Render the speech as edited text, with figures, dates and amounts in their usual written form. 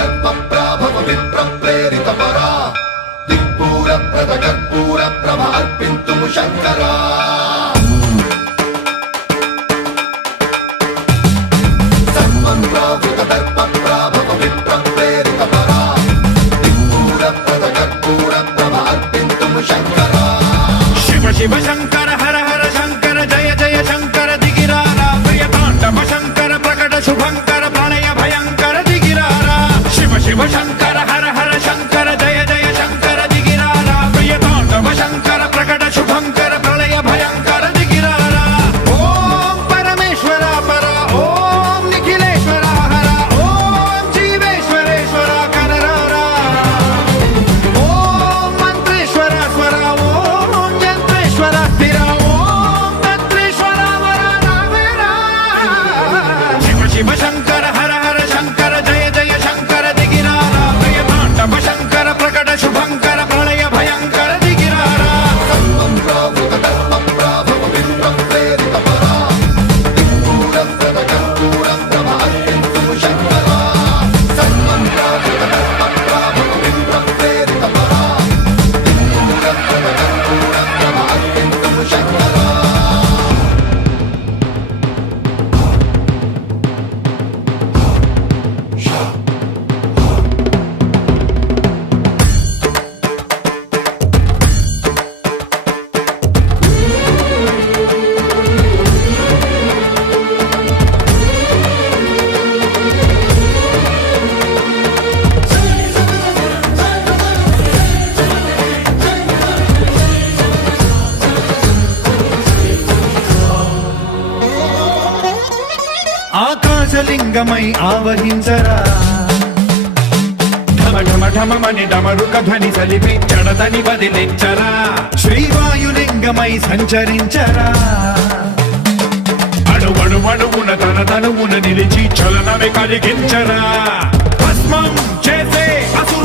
దర్పప్రాభవ విప్రప్రేరితపరా దిక్పూరప్రద కర్పూర ప్రభ అర్పింతుము శంకరా సన్మంత్రావృత దర్పప్రాభవ విప్రప్రేరితపరా దిక్పూరప్రద కర్పూర ప్రభ అర్పింతుము శంకరా శివ శివ శంకర హర హర శంకర జయ జయ శంకర దిగిరారా ప్రియతాండవ శంకర ప్రకట శుభంకర ప్రణయ భయంకర దిగిరారా శివ శివ శంకర హర హర శంకర జయ జయ శంకర దిగిరారా ప్రియతాండవ శంకర ప్రకట శుభంకర ప్రళయ భయంకర దిగిరారా ఓం పరమేశ్వర పర ఓం నిఖిలేశ్వర హర ఓం జీవేశ్వరేశ్వర కరరారా ఓం మంత్రేశ్వర స్వర ఓం యంత్రేశ్వర స్థిర ఓం తంత్రేశ్వర వర రామేరా శివ శివ శంకర హర హర శంకర జయ జయ శంకర దిగిరారా ప్రియతాండవ శంకర ప్రకట శుభంకర ప్రళయ భయంకర దిగిరారా సన్మంత్రావృత దర్పప్రాభవ విప్రప్రేరితపరా దిక్పూరప్రద కర్పూర ప్రభ అర్పింతుము శంకరా సన్మంత్రావృత దర్పప్రాభవ విప్రప్రేరితపరా దిక్పూరప్రద కర్పూర ప్రభ అర్పింతుము శంకరా ఆకాశలింగమై ఆవహించరా ఢమ ఢమ ఢమమని డమరుక ధ్వని సలిపి జడదని వదిలించరా శ్రీవాయులింగమై సంచరించరా అణువణువున తన తనువున నిలిచి చలనమే కలిగించరా భస్మం చేసే అసు